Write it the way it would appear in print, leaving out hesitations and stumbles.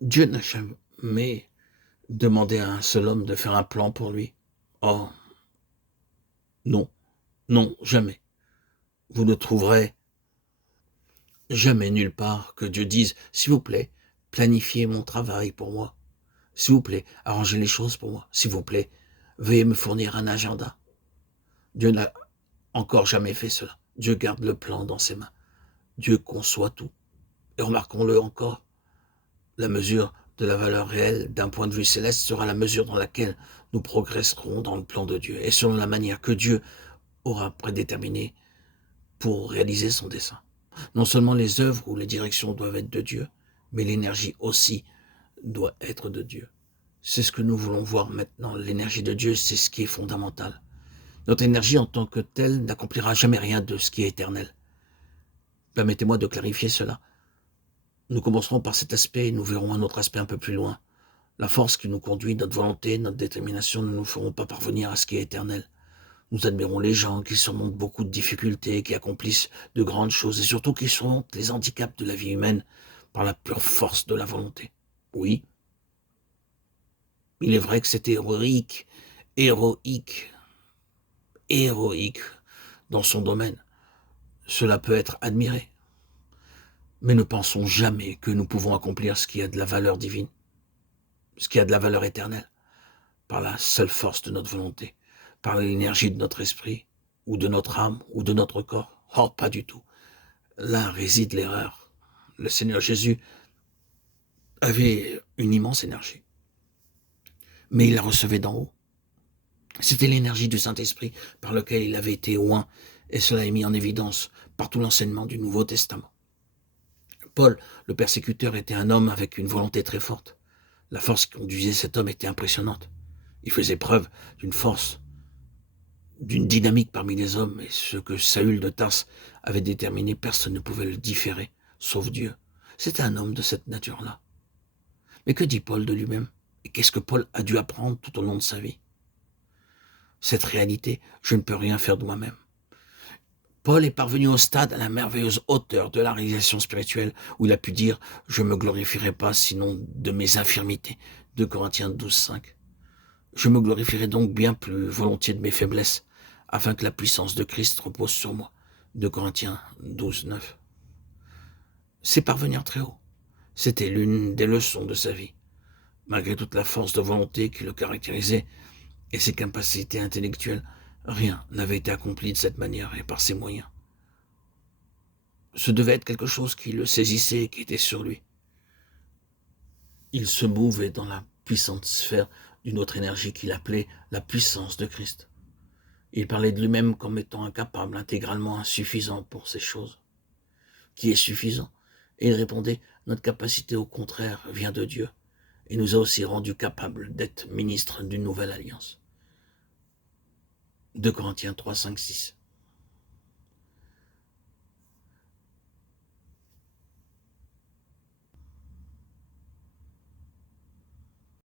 Dieu n'a jamais demandé à un seul homme de faire un plan pour lui. Oh, non, non, jamais. Vous ne trouverez jamais nulle part que Dieu dise, s'il vous plaît, planifiez mon travail pour moi. S'il vous plaît, arrangez les choses pour moi. S'il vous plaît, veuillez me fournir un agenda. Dieu n'a encore jamais fait cela. Dieu garde le plan dans ses mains. Dieu conçoit tout. Et remarquons-le encore, la mesure de la valeur réelle d'un point de vue céleste sera la mesure dans laquelle nous progresserons dans le plan de Dieu et selon la manière que Dieu aura prédéterminée pour réaliser son dessein. Non seulement les œuvres ou les directions doivent être de Dieu, mais l'énergie aussi doit être de Dieu. C'est ce que nous voulons voir maintenant. L'énergie de Dieu, c'est ce qui est fondamental. Notre énergie en tant que telle n'accomplira jamais rien de ce qui est éternel. Permettez-moi de clarifier cela. Nous commencerons par cet aspect et nous verrons un autre aspect un peu plus loin. La force qui nous conduit, notre volonté, notre détermination ne nous feront pas parvenir à ce qui est éternel. Nous admirons les gens qui surmontent beaucoup de difficultés, qui accomplissent de grandes choses et surtout qui surmontent les handicaps de la vie humaine par la pure force de la volonté. Oui, il est vrai que c'est héroïque, héroïque dans son domaine. Cela peut être admiré. Mais ne pensons jamais que nous pouvons accomplir ce qui a de la valeur divine, ce qui a de la valeur éternelle, par la seule force de notre volonté, par l'énergie de notre esprit, ou de notre âme, ou de notre corps. Oh, pas du tout. Là réside l'erreur. Le Seigneur Jésus avait une immense énergie, mais il la recevait d'en haut. C'était l'énergie du Saint-Esprit par lequel il avait été oint, et cela est mis en évidence par tout l'enseignement du Nouveau Testament. Paul, le persécuteur, était un homme avec une volonté très forte. La force qui conduisait cet homme était impressionnante. Il faisait preuve d'une force, d'une dynamique parmi les hommes, et ce que Saül de Tarse avait déterminé, personne ne pouvait le différer, sauf Dieu. C'était un homme de cette nature-là. Mais que dit Paul de lui-même? Et qu'est-ce que Paul a dû apprendre tout au long de sa vie? Cette réalité, je ne peux rien faire de moi-même. Paul est parvenu au stade, à la merveilleuse hauteur de la réalisation spirituelle, où il a pu dire « Je ne me glorifierai pas sinon de mes infirmités ». 2 Corinthiens 12,5. Je me glorifierai donc bien plus volontiers de mes faiblesses, afin que la puissance de Christ repose sur moi. 2 Corinthiens 12,9. C'est parvenir très haut. C'était l'une des leçons de sa vie. Malgré toute la force de volonté qui le caractérisait et ses capacités intellectuelles, rien n'avait été accompli de cette manière et par ces moyens. Ce devait être quelque chose qui le saisissait et qui était sur lui. Il se mouvait dans la puissante sphère d'une autre énergie qu'il appelait la puissance de Christ. Il parlait de lui-même comme étant incapable, intégralement insuffisant pour ces choses. Qui est suffisant? Et il répondait, notre capacité au contraire vient de Dieu et nous a aussi rendus capables d'être ministres d'une nouvelle alliance. 2 Corinthiens 3, 5, 6.